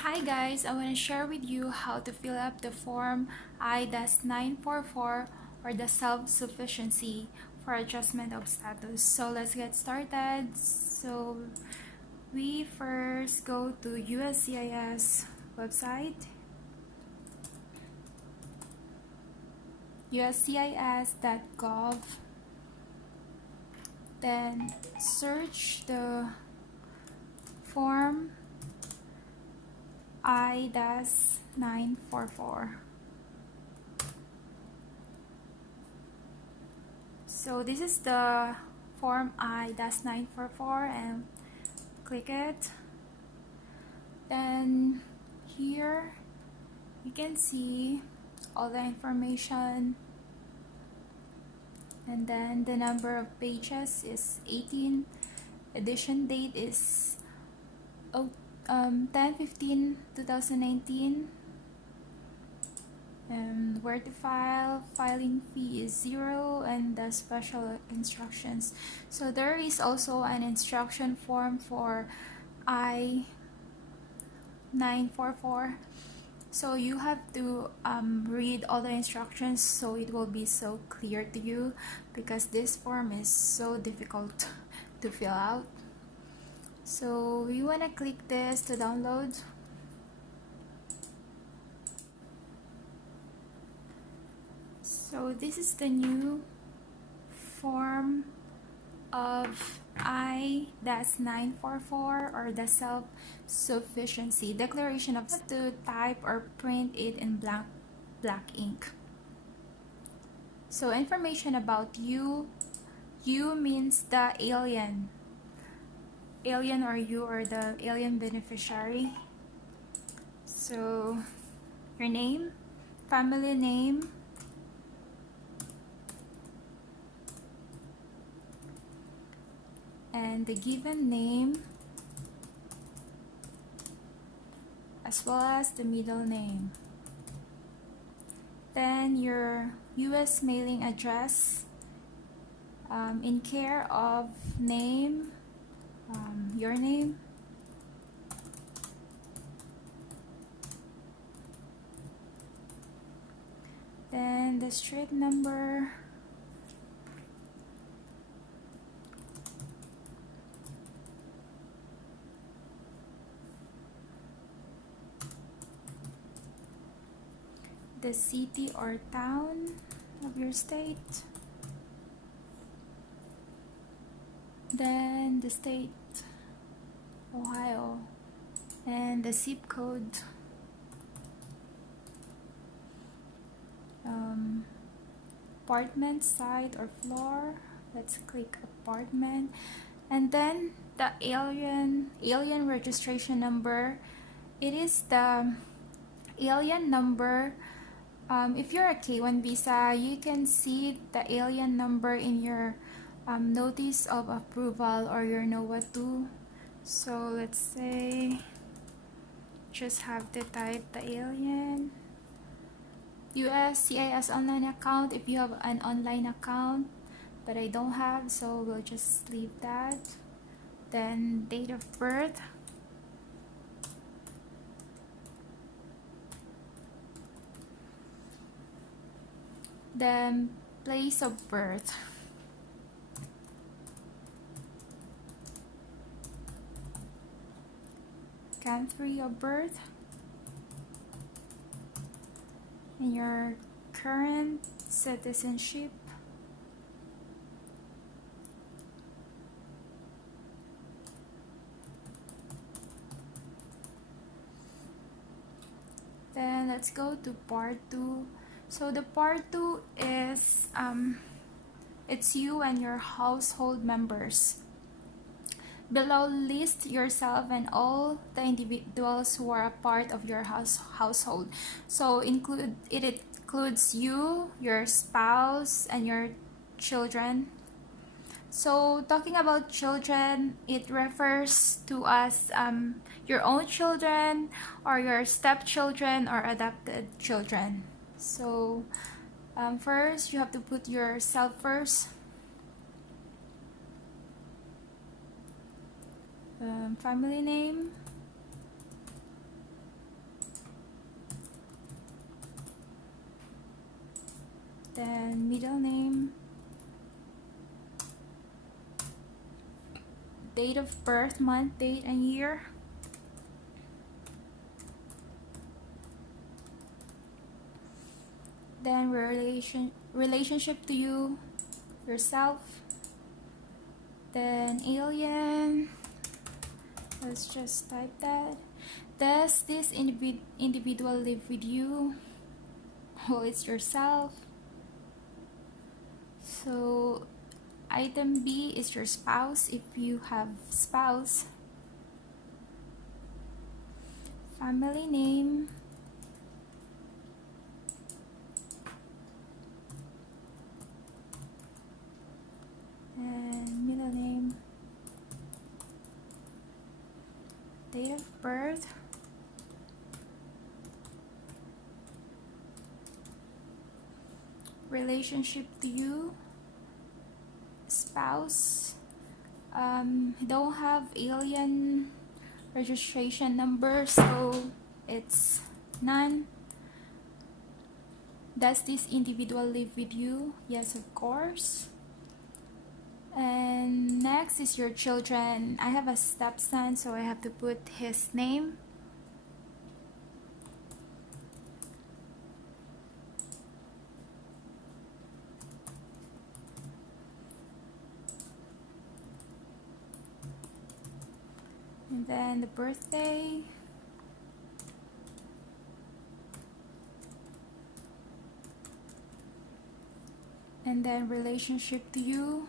Hi guys, I want to share with you how to fill up the form I-944 or the self-sufficiency for adjustment of status. So let's get started. So we first go to USCIS website, uscis.gov, then search the form I-944. So this is the form I-944 and click it. Then here you can see all the information, and then the number of pages is 18. Edition date is 10/15/2019. And where to file, filing fee is 0, and the special instructions. So there is also an instruction form for I-944. So you have to read all the instructions so it will be so clear to you, because this form is so difficult to fill out. So you want to click this to download. So this is the new form of I-944 or the self-sufficiency declaration of to type or print it in black ink. So information about you. You means the alien or you are the alien beneficiary. So your name, family name, and the given name, as well as the middle name. Then your US mailing address, in care of name, your name, then the street number, the city or town of your state, then the state, Ohio, and the zip code, apartment, site or floor. Let's click apartment, and then the alien registration number. It is the alien number. If you're a K1 visa, you can see the alien number in your notice of approval or your NOAA 2. So let's say just have to type the alien. USCIS online account if you have an online account, but I don't have, so we'll just leave that. Then date of birth, then place of birth, country of birth, and your current citizenship, then let's go to part 2. So the part 2 is it's you and your household members. Below, list yourself and all the individuals who are a part of your household. So it includes you, your spouse, and your children. So talking about children, it refers to as your own children or your stepchildren or adopted children. So first, you have to put yourself first. Family name, then middle name, date of birth, month, date, and year, then relationship to you, yourself, then alien, let's just type that. Does this individual live with you? Oh, it's yourself. So item B is your spouse if you have spouse. Family name, and middle name, date of birth, relationship to you, spouse. Don't have alien registration number, so it's none. Does this individual live with you? Yes, of course. And next is your children. I have a stepson, so I have to put his name. And then the birthday. And then relationship to you.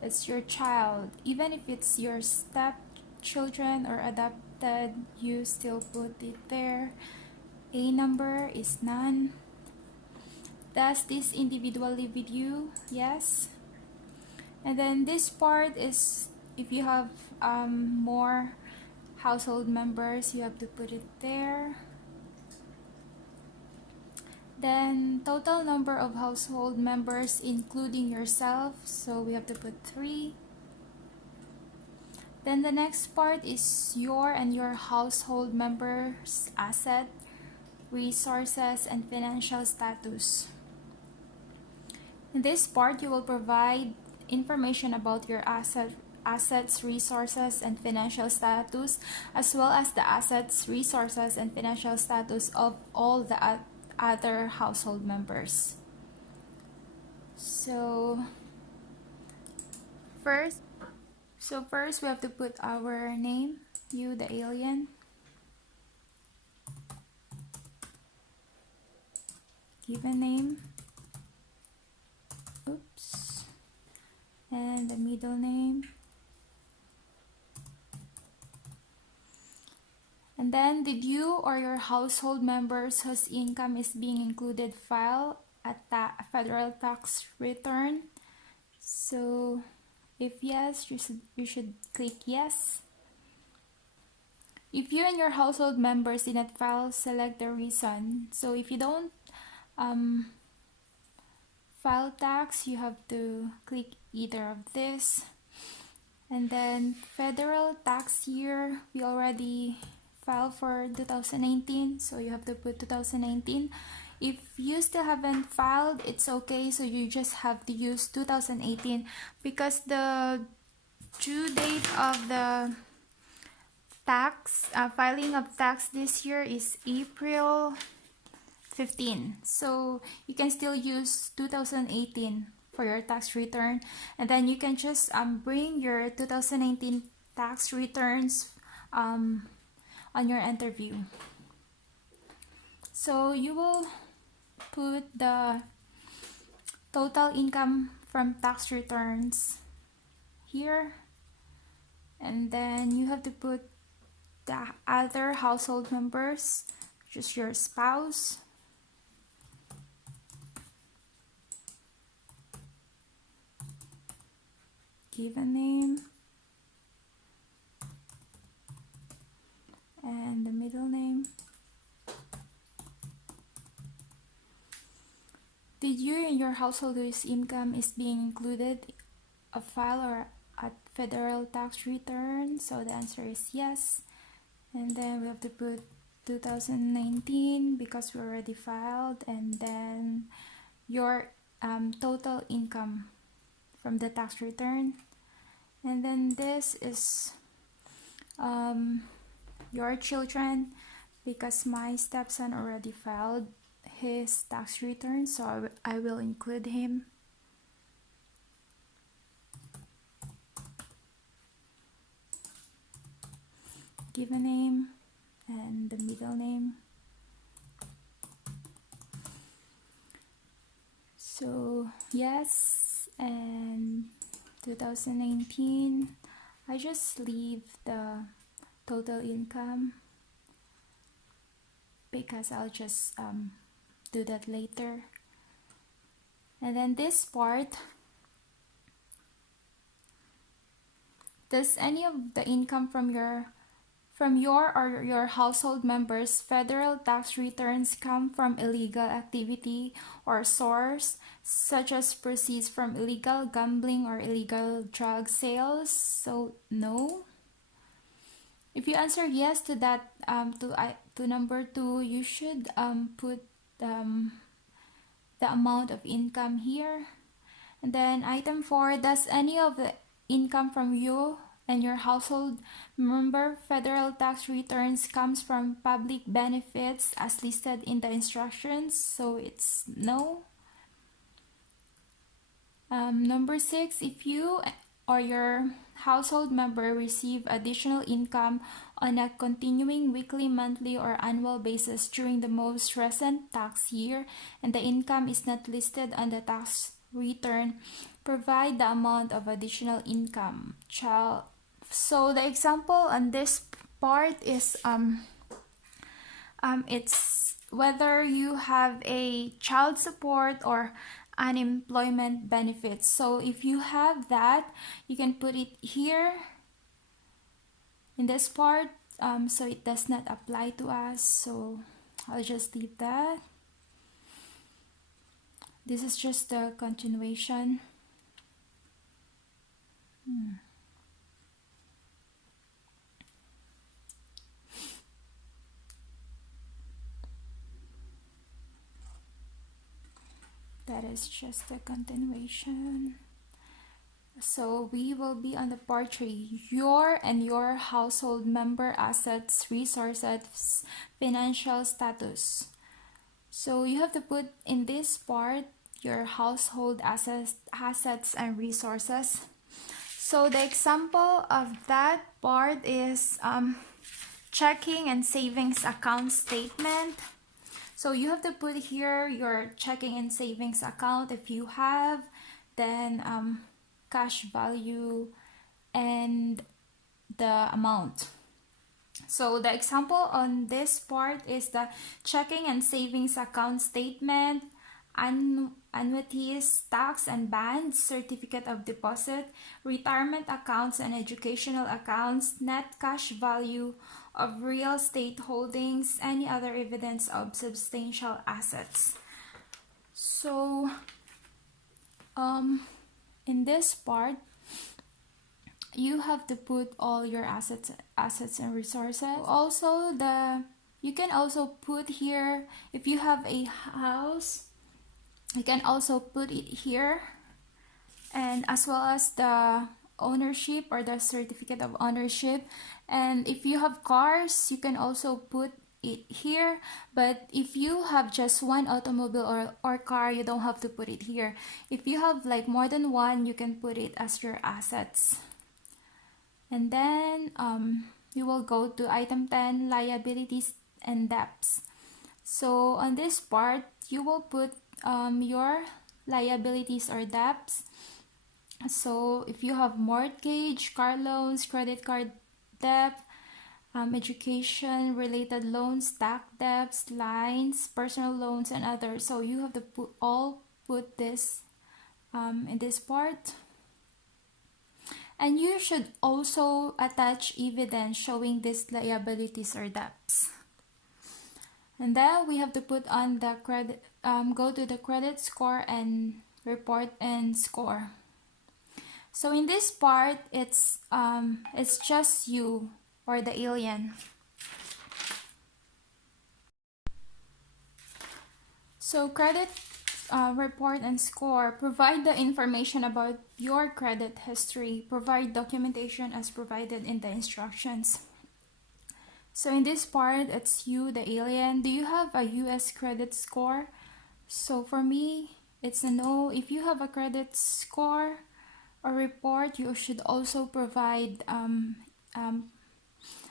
It's your child. Even if it's your stepchildren or adopted, you still put it there. A number is none. Does this individual live with you? Yes. And then this part is if you have more household members, you have to put it there. Then total number of household members including yourself, so we have to put 3. Then the next part is your and your household members' asset, resources, and financial status. In this part, you will provide information about your assets, resources, and financial status, as well as the assets, resources, and financial status of all the other household members. So first we have to put our name, you the alien, given name, oops, and the middle name. And then, did you or your household members whose income is being included file a federal tax return? So if yes, you should click yes. If you and your household members did not file, select the reason. So if you don't file tax, you have to click either of this. And then federal tax year, we already filed for 2019, so you have to put 2019. If you still haven't filed, it's okay, so you just have to use 2018 because the due date of the tax filing of tax this year is April 15, so you can still use 2018 for your tax return, and then you can just bring your 2019 tax returns on your interview. So you will put the total income from tax returns here, and then you have to put the other household members, just your spouse, given name, and the middle name. Did you in your household whose income is being included a file or a federal tax return? So the answer is yes. And then we have to put 2019 because we already filed, and then your total income from the tax return. And then this is your children, because my stepson already filed his tax return, so I will include him. Given name and the middle name. So yes, and 2019, I just leave the total income because I'll just do that later. And then this part, does any of the income from your or your household members' federal tax returns come from illegal activity or source, such as proceeds from illegal gambling or illegal drug sales? So no. If you answer yes to that, to number 2, you should put the amount of income here. And then item 4, does any of the income from you and your household member federal tax returns comes from public benefits as listed in the instructions? So it's no. Number 6, if you or your household member receive additional income on a continuing weekly, monthly, or annual basis during the most recent tax year and the income is not listed on the tax return, provide the amount of additional income. So the example on this part is it's whether you have a child support or unemployment benefits. So if you have that, you can put it here in this part, so it does not apply to us, so I'll just leave that. This is just the continuation. That is just a continuation. So we will be on the part 3, your and your household member assets, resources, financial status. So you have to put in this part your household assets and resources. So the example of that part is checking and savings account statement. So you have to put here your checking and savings account if you have, then cash value and the amount. So the example on this part is the checking and savings account statement, annuities, tax and bonds, certificate of deposit, retirement accounts and educational accounts, net cash value of real estate holdings, any other evidence of substantial assets. So in this part, you have to put all your assets and resources. Also, you can also put here, if you have a house, you can also put it here, and as well as the ownership or the certificate of ownership. And if you have cars, you can also put it here, but if you have just one automobile or car, you don't have to put it here. If you have like more than one, you can put it as your assets. And then you will go to item 10, liabilities and debts. So on this part, you will put your liabilities or debts. So if you have mortgage, car loans, credit card debt, education related loans, tax debts, lines, personal loans, and others. So you have to put this in this part. And you should also attach evidence showing these liabilities or debts. And then we have to put on the credit, go to the credit score and report and score. So in this part, it's just you or the alien. So credit report and score. Provide the information about your credit history. Provide documentation as provided in the instructions. So in this part, it's you, the alien. Do you have a US credit score? So for me, it's a no. If you have a credit score or report, you should also provide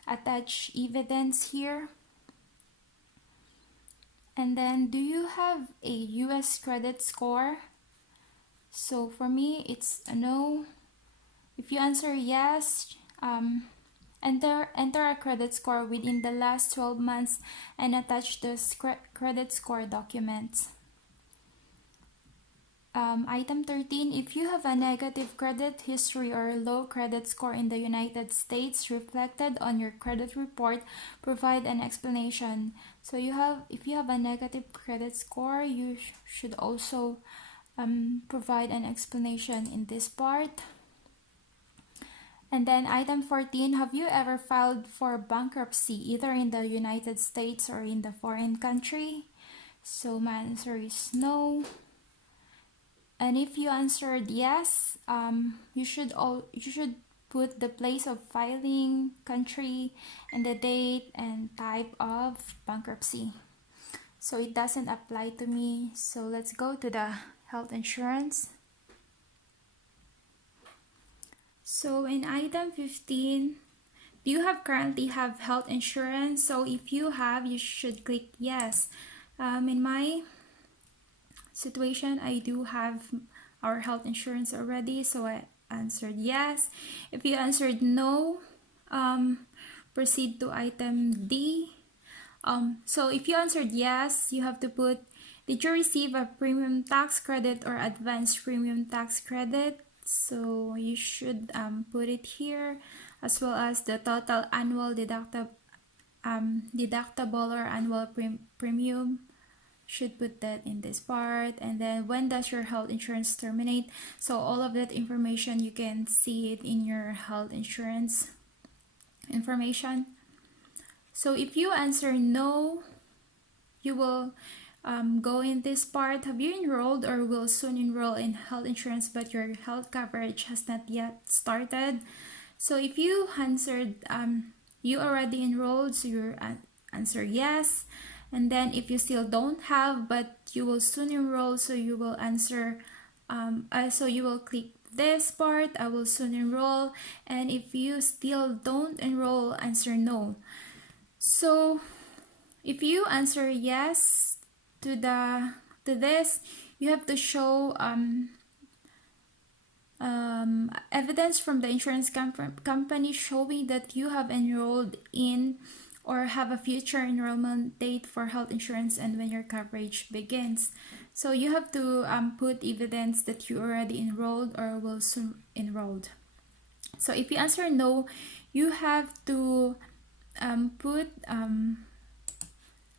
attach evidence here. And then, do you have a US credit score? So for me, it's a no. If you answer yes, enter a credit score within the last 12 months and attach the credit score documents. Item 13, if you have a negative credit history or low credit score in the United States reflected on your credit report, provide an explanation. So if you have a negative credit score, you should also provide an explanation in this part. And then item 14, have you ever filed for bankruptcy either in the United States or in the foreign country? So my answer is no. And if you answered yes, you should put the place of filing, country, and the date and type of bankruptcy. So it doesn't apply to me. So let's go to the health insurance. So in item 15, do you currently have health insurance? So if you have, you should click yes. In my situation, I do have our health insurance already, so I answered yes. If you answered no, proceed to item D. So if you answered yes, you have to put, did you receive a premium tax credit or advanced premium tax credit? So you should put it here, as well as the total annual deductible or annual premium. Should put that in this part. And then when does your health insurance terminate? So all of that information, you can see it in your health insurance information. So if you answer no, you will go in this part. Have you enrolled or will soon enroll in health insurance but your health coverage has not yet started? So if you answered you already enrolled, so your answer yes. And then if you still don't have but you will soon enroll, so you will answer so you will click this part, I will soon enroll. And if you still don't enroll, answer no. So if you answer yes to this, you have to show evidence from the insurance company showing that you have enrolled in or have a future enrollment date for health insurance and when your coverage begins. So you have to put evidence that you already enrolled or will soon enrolled. So if you answer no, you have to put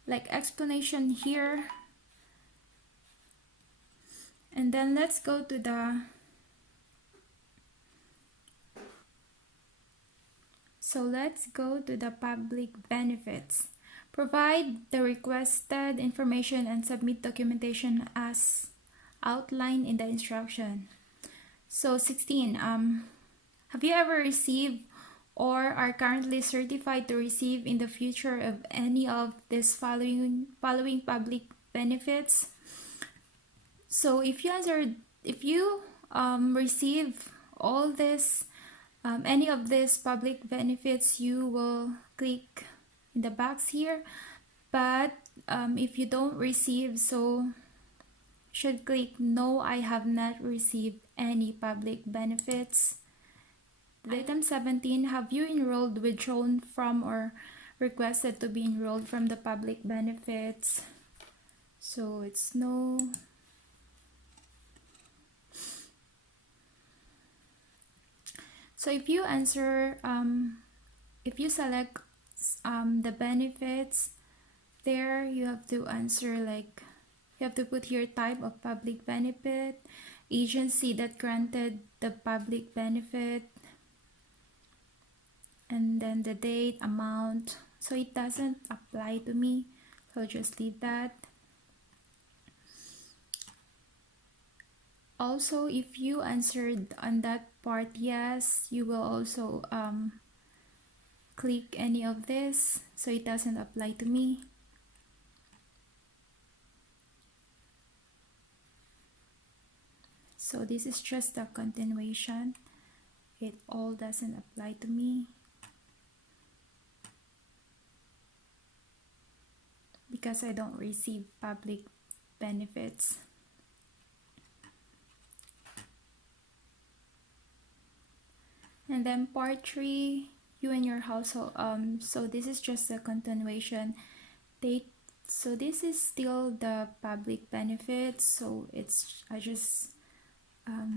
like explanation here. And then let's go to the public benefits. Provide the requested information and submit documentation as outlined in the instruction. So 16, have you ever received or are currently certified to receive in the future of any of these following public benefits? So if you receive all this any of these public benefits, you will click in the box here. But if you don't receive, so should click no, I have not received any public benefits. Item 17, have you enrolled, withdrawn from, or requested to be enrolled from the public benefits? So it's no. So if you answer, if you select the benefits, there you have to answer like, you have to put your type of public benefit, agency that granted the public benefit, and then the date, amount. So it doesn't apply to me, so I'll just leave that. Also, if you answered on that part yes, you will also click any of this so it doesn't apply to me. So this is just a continuation. It all doesn't apply to me because I don't receive public benefits. And then part 3, you and your household. So this is just a continuation. So this is still the public benefits. So I just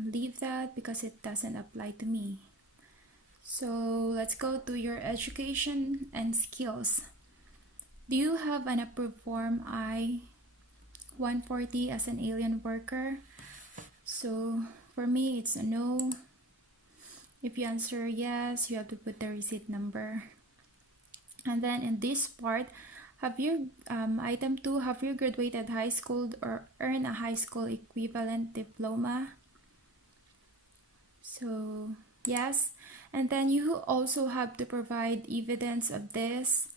leave that because it doesn't apply to me. So let's go to your education and skills. Do you have an approved form I-140 as an alien worker? So for me, it's a no. If you answer yes, you have to put the receipt number. And then in this part, item 2, have you graduated high school or earned a high school equivalent diploma? So yes. And then you also have to provide evidence of this.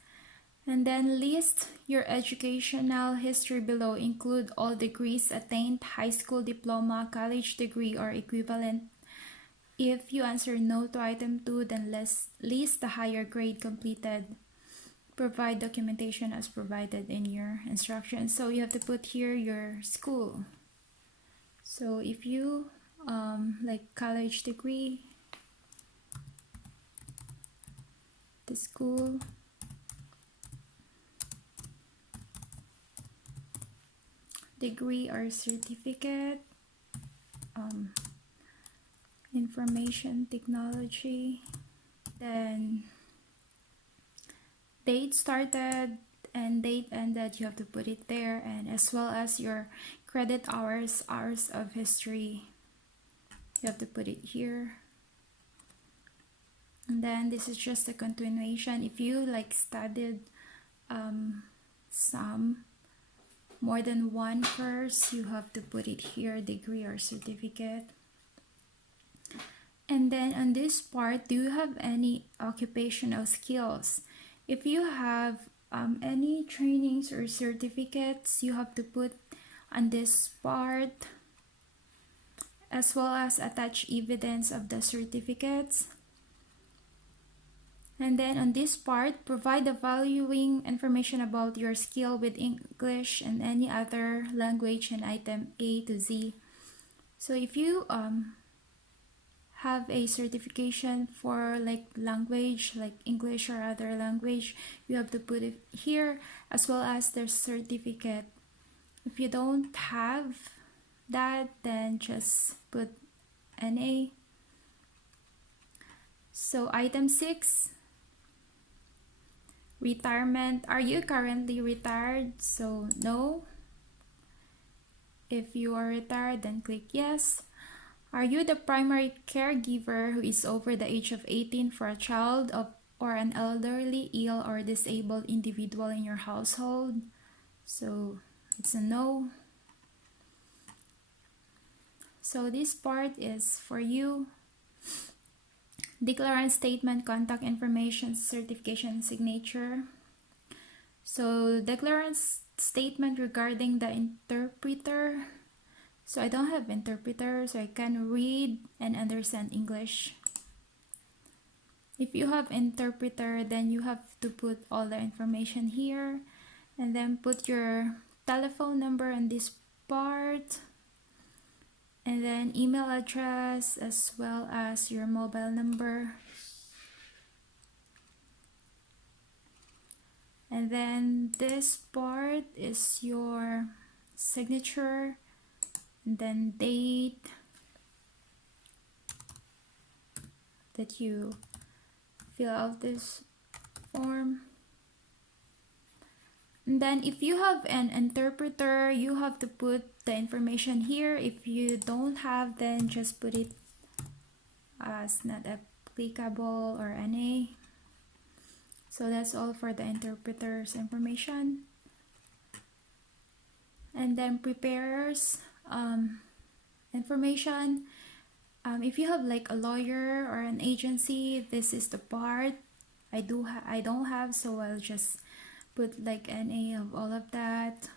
And then list your educational history below. Include all degrees attained, high school diploma, college degree, or equivalent. If you answer no to item 2, then list the higher grade completed. Provide documentation as provided in your instructions. So you have to put here your school. So if you like college degree, the school, degree or certificate, information technology, then date started and date ended, you have to put it there, and as well as your credit hours of history, you have to put it here. And then this is just a continuation. If you like studied some more than one course, you have to put it here, degree or certificate. And then on this part, do you have any occupational skills? If you have any trainings or certificates, you have to put on this part, as well as attach evidence of the certificates. And then on this part, provide the valuing information about your skill with English and any other language in item A to Z. So if you have a certification for like language, like English or other language, you have to put it here, as well as the certificate. If you don't have that, then just put NA. So item 6, retirement. Are you currently retired? So no. If you are retired, then click yes. Are you the primary caregiver who is over the age of 18 for a child or an elderly, ill, or disabled individual in your household? So it's a no. So this part is for you. Declarant statement, contact information, certification, signature. So declarant statement regarding the interpreter. So I don't have interpreter, so I can read and understand English. If you have interpreter, then you have to put all the information here, and then put your telephone number in this part, and then email address as well as your mobile number. And then this part is your signature, and then date that you fill out this form. And then if you have an interpreter, you have to put the information here. If you don't have, then just put it as not applicable or NA. So that's all for the interpreter's information. And then preparers, information. If you have like a lawyer or an agency, this is the part I don't have, so I'll just put like NA of all of that.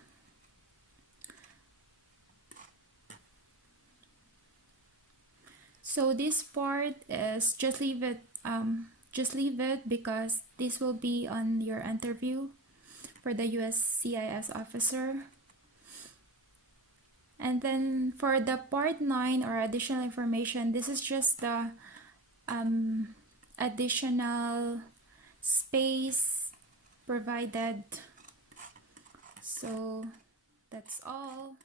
So this part is just leave it because this will be on your interview for the USCIS officer. And then for the part 9 or additional information, this is just the additional space provided. So that's all.